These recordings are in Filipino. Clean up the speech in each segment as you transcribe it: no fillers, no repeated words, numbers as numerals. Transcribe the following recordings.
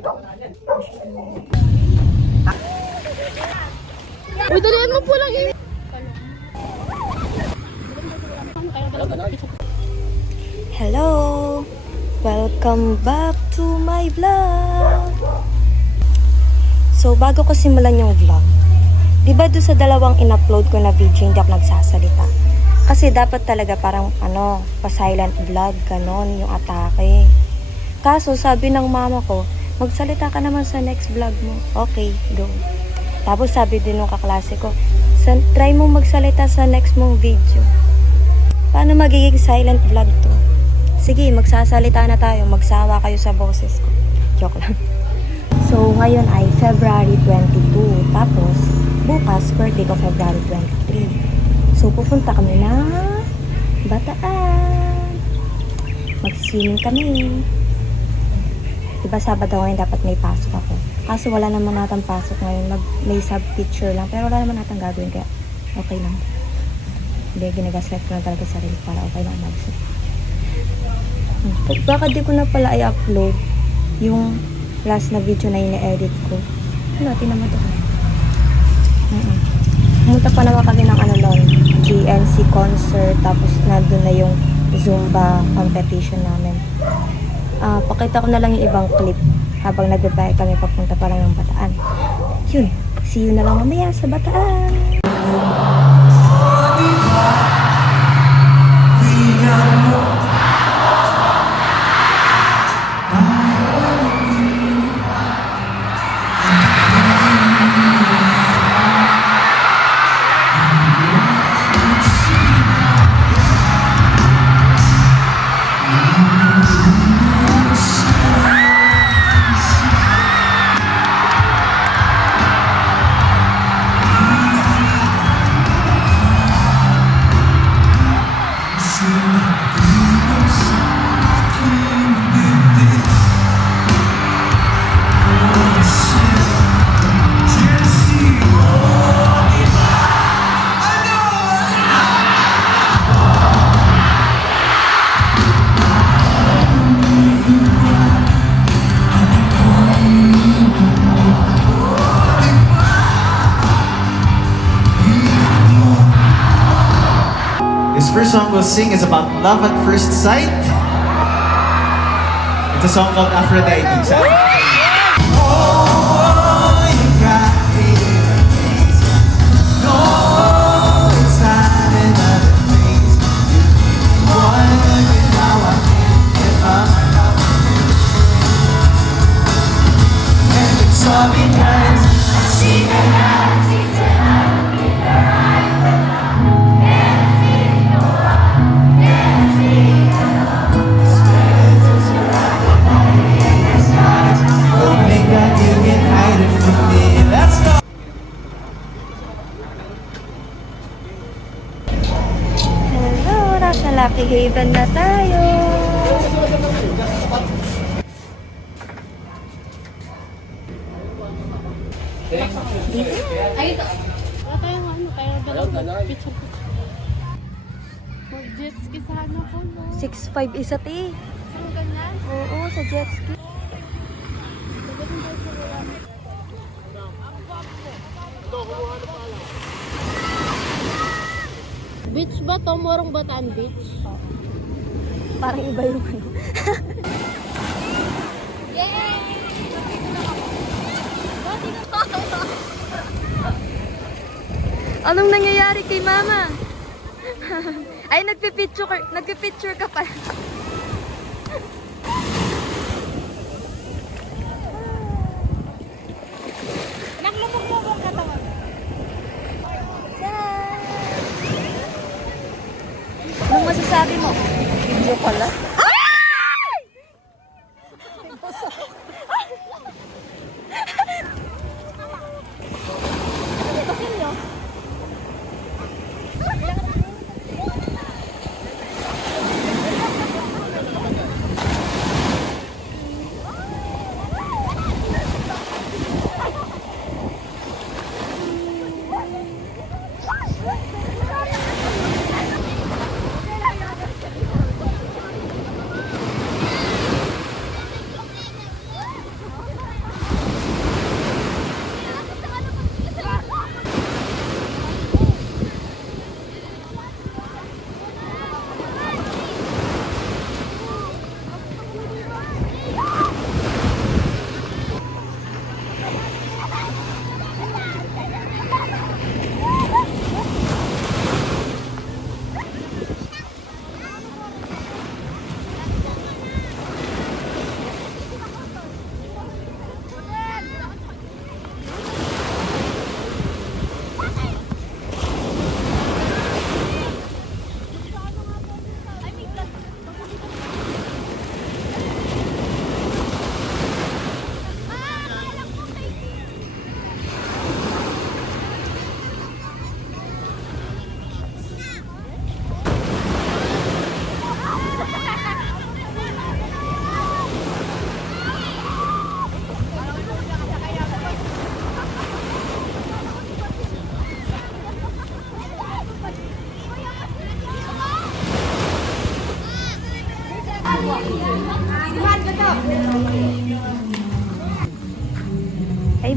Uy, dalihan mo po lang eh. Hello! Welcome back to my vlog! So, bago ko simulan yung vlog, di ba doon sa dalawang in-upload ko na video, hindi ako nagsasalita? Kasi dapat talaga parang, pa-silent vlog, ganon, yung atake. Kaso, sabi ng mama ko, magsalita ka naman sa next vlog mo. Okay, go. Tapos sabi din ng kaklase ko, try mo magsalita sa next mong video. Paano magiging silent vlog to? Sige, magsasalita na tayo. Magsawa kayo sa boses ko. Joke lang. So, ngayon ay February 22. Tapos, bukas, birthday ko February 23. So, pupunta kami na Bataan. Mag-swimming kami. Diba Sabado ngayon dapat may pasok ako. Kaso wala naman natang pasok ngayon. May sub-teacher lang. Pero wala naman natang gagawin. Kaya okay lang. Hindi, ginagaslet ko lang talaga sarili para okay lang mag-sit. Baka di ko na pala i-upload yung last na video na ine-edit ko. Wala, tinan mo ito. Pumunta pa naman kami ng GNC concert. Tapos nandun na yung Zumba competition namin. Pakita ko na lang yung ibang clip habang nagbabayad kami papunta pa lang ng Bataan. Yun, see you na lang mamaya sa Bataan. This first song we'll sing is about love at first sight. It's a song called Aphrodite. Oh, you got me amazing. No, it's not another place. Wondering how I can get my love. And it's all because I see the light. Sa Lucky Haven na tayo. Ay, ito. Wala tayong tayo dalawang picture. Mag-jet ski sana ko, no? 6'5" isa ti. Saan ganyan? Oo, sa jet ski. Beach ba to? Morong Bataan Beach? Parang iba yung Yay! Anong nangyayari kay mama? Ay, nagpipicture ka pa. Naglumog mo ang katawan. Anong masasabi mo? Video pala.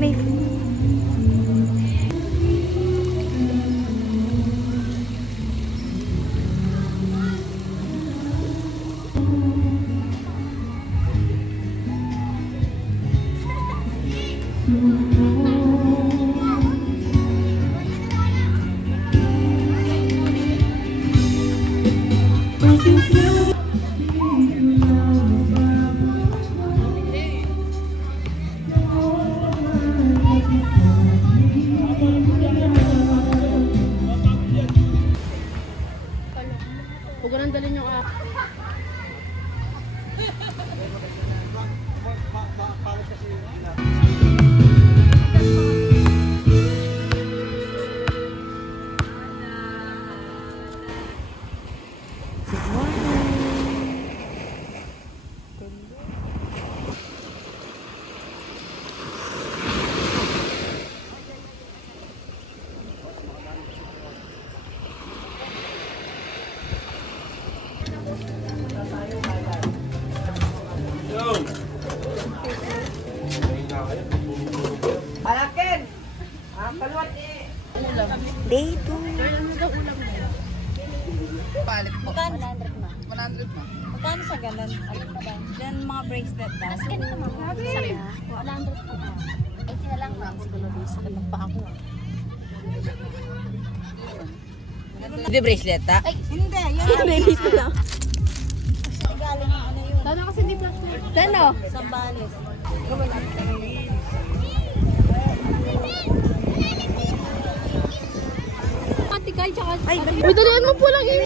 May... Huwag ko nang dalhin yung Day 2. Magkano? 100 ma. Magkano sa ganon? Then mga bracelet ba? Skin ka ma'am. Sorry. 100 po. 80 na lang ma'am. Siguro sakit ng paa ko. Hindi bracelet ha? Ay, Hindi, yun Baby ko lang. galing ng ano yun. sana kasi hindi flashlight. Tano? Sambales. Ate Kai, tsaka... Ay, Uy, dalihan mo po lang eh.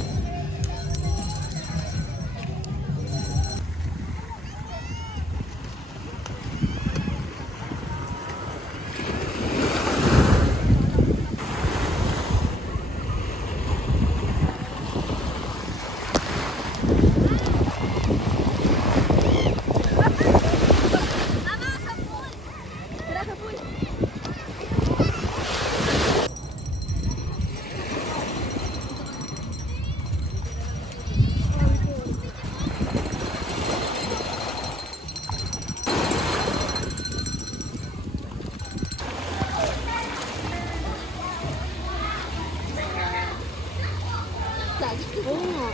Oo nga.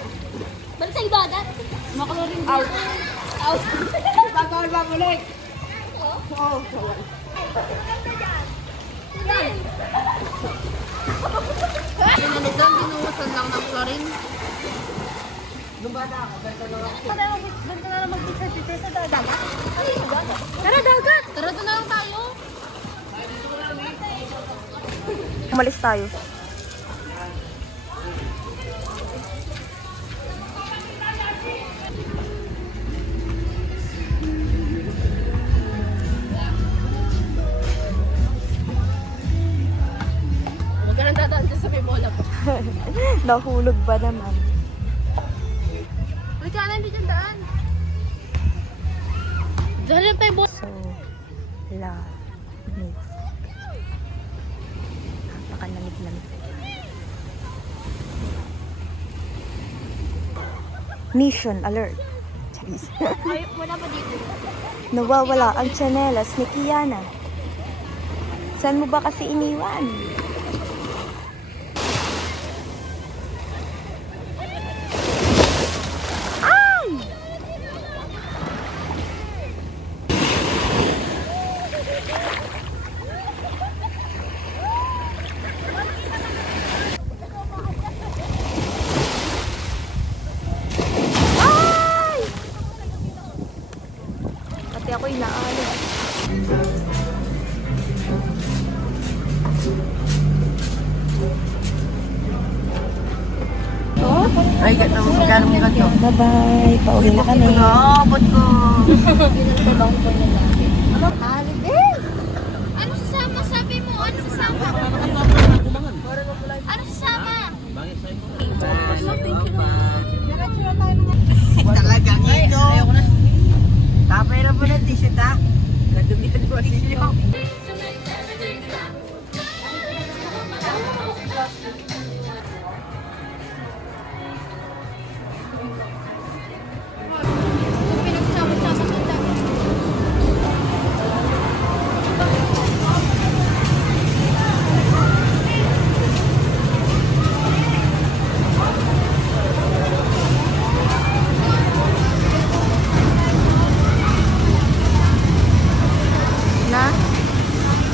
Ba't sa'yo dagat? Makalorin out. Out. Bagawal ba ulit? Yung ano doon, binuhusan lang ng chlorine. Nung bata ako, ganito na lang. Ganito na lang mag-picture sa dagat. Ano yung dagat? Tara, dagat! Tara, doon na lang tayo. Umalis tayo. Huwag ka nang dadaan dyan sa may bola po. Nahulog ba naman? Uy, kala hindi dyan daan. Diyan lang tayo bola. So, lamig. Napakalamig-lamig. Mission alert. Charis. Ay, wala pa dito. Nawawala ang tsinelas ni Kiana. Saan mo ba kasi iniwan? Pati ako inaalog. Ay, ganda mo. Magkano mo ganito? Bye-bye. Pauwi na kami. Abot ko. Alibel! Ano sasama? Sabi mo, ano sasama? Ano sasama? Talagang ito. Ayoko na. Tapay na po ng t-shirt ha. Nadumihan mo ninyo. Pinagsama-sama kita.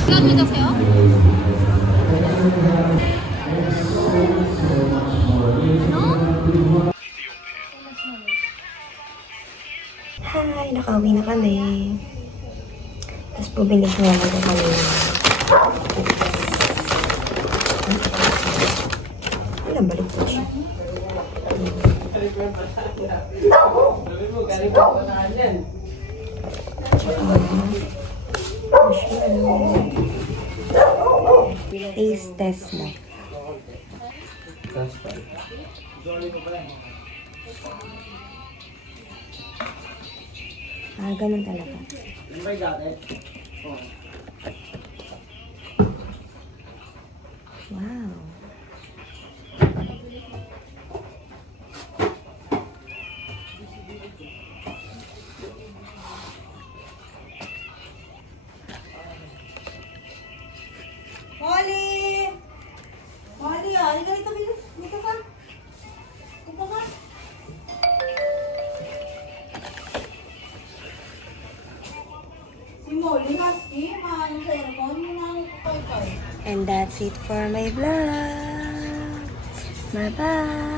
Graduate haseyo? No? Hi, nakauwi na kami. Tapos bumili nga lang kami ng wala, balik po siya. Taste test lang. Ganun talaga. Wow. Molly! Molly, halika dito, bilis. Dito ka. Dito ka. Si Molly, husky, maano sa aircon, maano ka kay. And that's it for my vlog. Bye-bye.